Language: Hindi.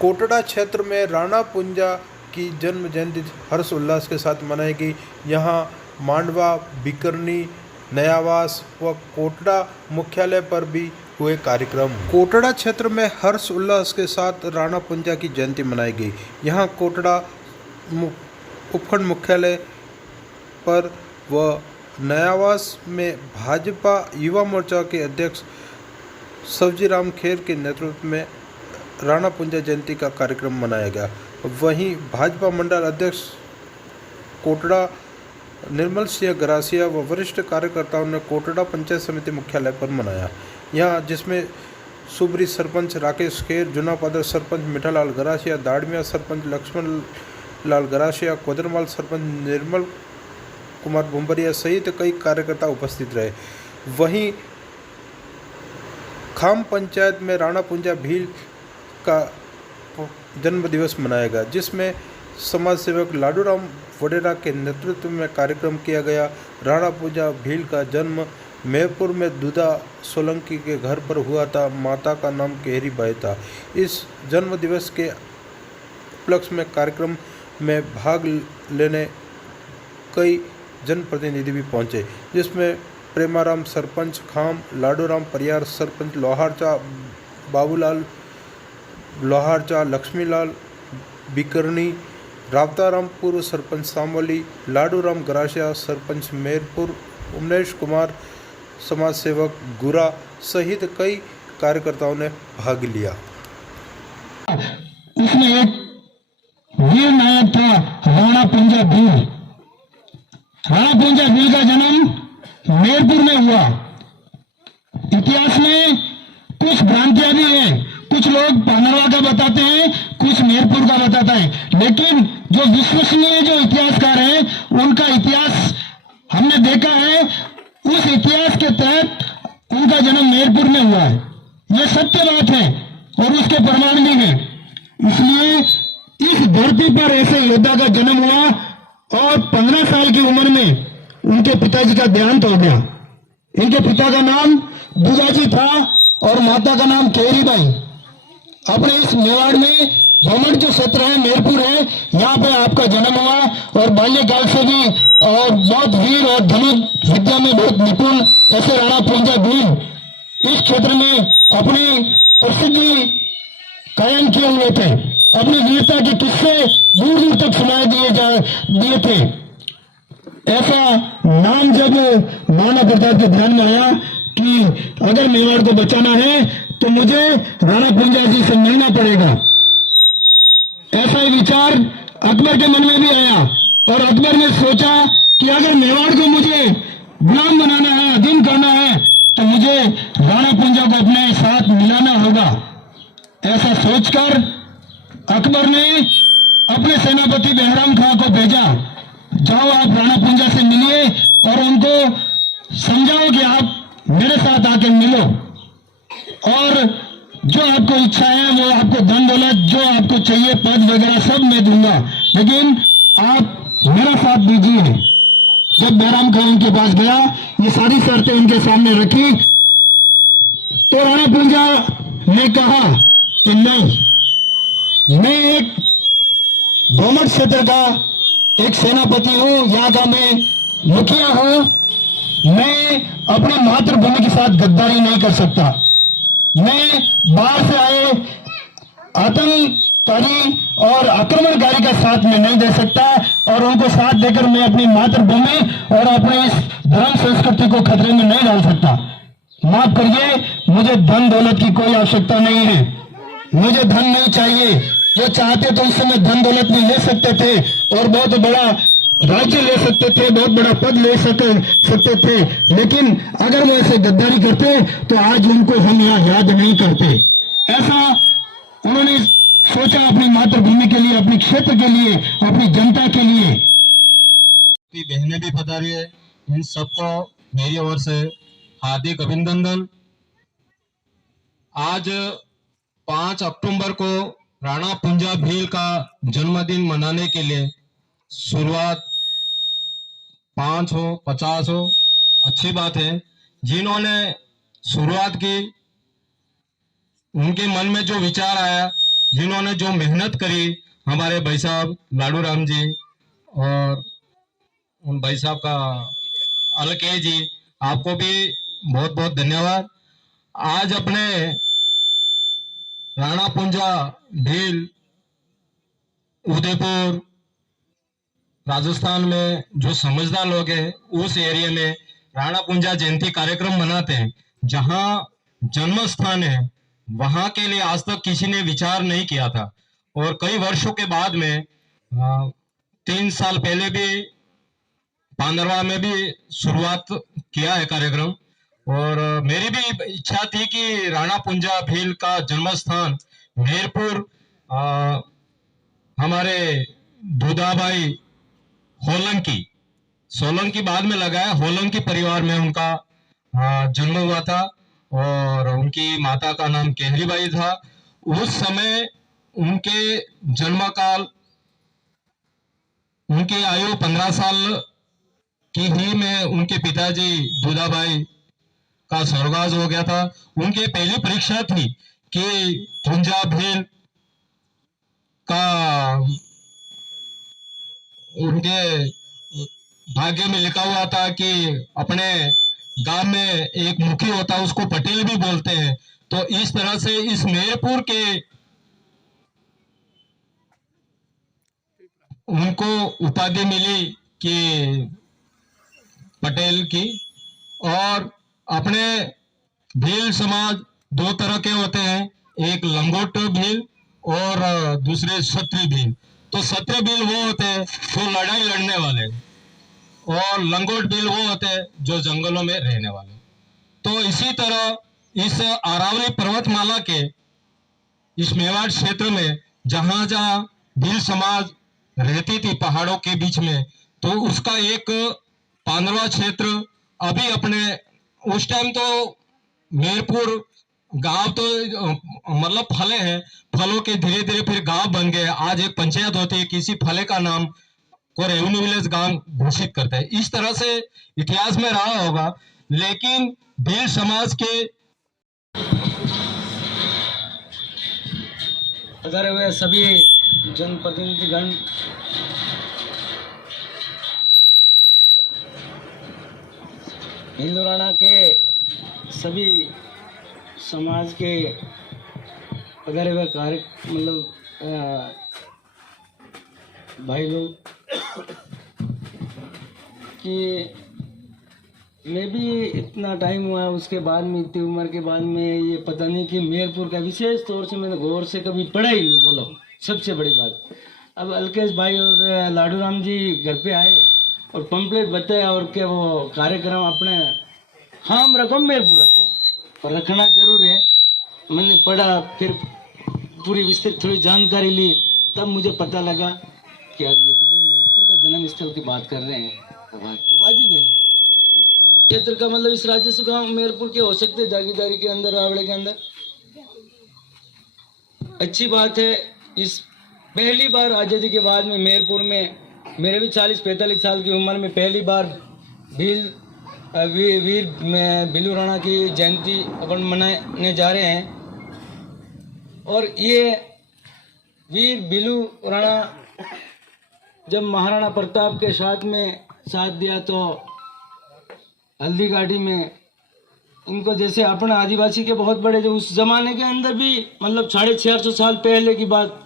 कोटड़ा क्षेत्र में राणा पुंजा की जन्म जयंती हर्ष उल्लास के साथ मनाई गई। यहाँ मांडवा, बिकरनी, नयावास व कोटड़ा मुख्यालय पर भी हुए कार्यक्रम। कोटड़ा क्षेत्र में हर्ष उल्लास के साथ राणा पुंजा की जयंती मनाई गई। यहाँ कोटड़ा उपखंड मुख्यालय पर व नयावास में भाजपा युवा मोर्चा के अध्यक्ष सवजीराम खेर के नेतृत्व में राणा पुंजा जयंती का कार्यक्रम मनाया गया। वहीं भाजपा मंडल अध्यक्ष कोटड़ा निर्मल सिंह गरासिया व वरिष्ठ कार्यकर्ताओं ने कोटड़ा पंचायत समिति मुख्यालय पर मनाया। यहाँ जिसमें सुबरी सरपंच राकेश खेर, जुनापादर सरपंच मिठालाल गरासिया, दाड़मिया सरपंच लक्ष्मण लाल गरासिया, कोदरमाल सरपंच निर्मल कुमार बुम्बरिया सहित कई कार्यकर्ता उपस्थित रहे। वहीं खाम पंचायत में राणा पुंजा भील का जन्म दिवस मनाया गया, जिसमें समाज सेवक लाडूराम वडेरा के नेतृत्व में कार्यक्रम किया गया। राणा पुंजा भील का जन्म मेहरपुर में दूधा सोलंकी के घर पर हुआ था। माता का नाम केहरी बाई था। इस जन्म दिवस के उपलक्ष्य में कार्यक्रम में भाग लेने कई जनप्रतिनिधि भी पहुंचे, जिसमें प्रेमाराम सरपंच खाम, लाडूराम परियार सरपंच लोहारचा, बाबूलाल लोहारचा, लक्ष्मीलाल बिकरनी, रावताराम पूर्व सरपंच सामोली, लाडूराम गरासिया सरपंच मेहरपुर, उमेश कुमार समाज सेवक गुरा सहित कई कार्यकर्ताओं ने भाग लिया। उसमें एक वीर नायक था राणा पुंजा भील। राणा पुंजा भील का जन्म मेहरपुर में हुआ। इतिहास में कुछ भ्रांतियां भी हैं। कुछ लोग पानरवा का बताते हैं, कुछ मेहरपुर का बताता है, लेकिन जो विश्वसनीय जो इतिहासकार हैं उनका इतिहास हमने देखा है। उस इतिहास के तहत उनका जन्म मेहरपुर में हुआ है। यह सत्य बात है और उसके प्रमाण भी हैं। इसलिए इस धरती पर ऐसे योद्धा का जन्म हुआ और 15 साल की उम्र में उनके पिताजी का देहांत हो गया। इनके पिता का नाम बुगाजी था और माता का नाम केहरी बाई। अपने इस मेवाड़ में भ्रमण जो क्षेत्र है मेहरपुर है, यहाँ पे आपका जन्म हुआ और बाल्यकाल से भी और बहुत वीर और धनुष विद्या में बहुत निपुण ऐसे राणा पुंजा भील इस क्षेत्र में अपनी प्रसिद्धि कायम किए हुए थे। अपनी वीरता के किस्से दूर दूर तक सुनाए दिए थे। ऐसा नाम जब नाना प्रताप के ध्यान में आया कि अगर मेवाड़ को बचाना है तो मुझे राणा पुंजा जी से मिलना पड़ेगा। ऐसा ही विचार अकबर के मन में भी आया और अकबर ने सोचा कि अगर मेवाड़ को मुझे गुलाम बनाना है, अधीन करना है, तो मुझे राणा पुंजा को अपने साथ मिलाना होगा। ऐसा सोचकर अकबर ने अपने सेनापति बहराम खां को भेजा, जाओ आप राणा पुंजा से मिलिए और उनको समझाओ कि आप मेरे साथ आके मिलो और जो आपको इच्छा है वो आपको धन दौलत जो आपको चाहिए पद वगैरह सब मैं दूंगा, लेकिन आप मेरा साथ दीजिए। जब बहराम खां उनके पास गया, ये सारी शर्तें उनके सामने रखी, तो राणा पुंजा ने कहा कि नहीं, मैं एक भ्रमण क्षेत्र का एक सेनापति हूं, यहाँ का मैं मुखिया हूं, मैं अपनी मातृभूमि के साथ गद्दारी नहीं कर सकता। मैं बाहर से आए आतंककारी और आक्रमणकारी का साथ में नहीं दे सकता और उनको साथ देकर मैं अपनी मातृभूमि और अपने इस धर्म संस्कृति को खतरे में नहीं डाल सकता। माफ करिए, मुझे धन दौलत की कोई आवश्यकता नहीं है, मुझे धन नहीं चाहिए। वो चाहते तो उस समय धन दौलत भी ले सकते थे और बहुत बड़ा राज्य ले सकते थे, बहुत बड़ा पद ले सकते थे, लेकिन अगर वो ऐसे गद्दारी करते तो आज उनको हम यहाँ याद नहीं करते। ऐसा उन्होंने सोचा अपनी मातृभूमि के लिए, अपने क्षेत्र के लिए, अपनी जनता के लिए। बहनें भी पधारी है, इन सबको मेरी ओर से हार्दिक अभिनंदन। आज 5 अक्टूबर को राणा पुंजा भील का जन्मदिन मनाने के लिए शुरुआत 5 हो 50 हो अच्छी बात है। जिन्होंने शुरुआत की उनके मन में जो विचार आया जिन्होंने जो मेहनत करी, हमारे भाई साहब लाडू राम जी और उन भाई साहब का अलके जी, आपको भी बहुत बहुत धन्यवाद। आज अपने राणा पुंजा भील उदयपुर राजस्थान में जो समझदार लोग हैं उस एरिया में राणा पुंजा जयंती कार्यक्रम मनाते हैं। जहां जन्म स्थान है वहां के लिए आज तक किसी ने विचार नहीं किया था, और कई वर्षों के बाद में 3 साल पहले भी पांडरवा में भी शुरुआत किया है कार्यक्रम। और मेरी भी इच्छा थी कि राणा पुंजा भील का जन्म स्थान मेरपुर हमारे दूधाभाई सोलंकी बाद में लगा है, होलंकी परिवार में उनका जन्म हुआ था और उनकी माता का नाम केहरीबाई था। उस समय उनके जन्म काल, उनकी आयु 15 साल की ही में उनके पिताजी दूधाभाई का स्वर्गवास हो गया था। उनकी पहली परीक्षा थी कि पुंजा भील का उनके भाग्य में लिखा हुआ था कि अपने गांव में एक मुखी होता है उसको पटेल भी बोलते हैं। तो इस तरह से इस मेरपुर के उनको उपाधि मिली कि पटेल की। और अपने भील समाज दो तरह के होते हैं, एक लंगोट भील और दूसरे क्षत्रिय भील। तो क्षत्रिय भील वो होते हैं जो लड़ाई लड़ने वाले, और लंगोट भील वो होते हैं जो जंगलों में रहने वाले। तो इसी तरह इस अरावली पर्वतमाला के इस मेवाड़ क्षेत्र में जहां जहां भील समाज रहती थी पहाड़ों के बीच में, तो उसका एक पांडरवा क्षेत्र अभी अपने, उस टाइम तो मेरपुर गांव तो मतलब फले हैं, फलों के धीरे धीरे फिर गांव बन गए। आज एक पंचायत होती है, किसी फले का नाम को रेवेन्यू विलेज गांव घोषित करता है। इस तरह से इतिहास में रहा होगा। लेकिन भील समाज के पधारे हुए सभी जनप्रतिनिधिगण, भीलराणा के सभी समाज के पधारे हुए कार्य भाई लोग, कि मैं भी इतना टाइम हुआ उसके बाद में, इतनी उम्र के बाद में ये पता नहीं कि मेरपुर का विशेष तौर से मैंने गौर से कभी पढ़ा ही नहीं। बोलो सबसे बड़ी बात, अब अलकेश भाई और लाडू राम जी घर पे आए और पंपलेट बताया और क्या वो कार्यक्रम अपने हम रखो मेरपुर रखो, और रखना जरूर है। मैंने पढ़ा, फिर पूरी विस्तृत थोड़ी जानकारी ली, तब मुझे पता लगा कि यार ये तो भाई मेरपुर का जन्म स्थल की बात कर रहे हैं, तो वाजिब है। क्षेत्र का मतलब इस राजस्व गांव मेरपुर के हो सकते हैं, जागीरदारी के अंदर, रावड़े के अंदर। अच्छी बात है। इस पहली बार आज़ादी के बाद में मेरपुर में, मेरे भी 40-45 साल की उम्र में पहली बार वीर भीलराणा की जयंती अपन मनाने जा रहे हैं। और ये वीर भीलराणा जब महाराणा प्रताप के साथ दिया, तो हल्दी घाटी में इनको जैसे अपने आदिवासी के बहुत बड़े, जो उस जमाने के अंदर भी मतलब 650 साल पहले की बात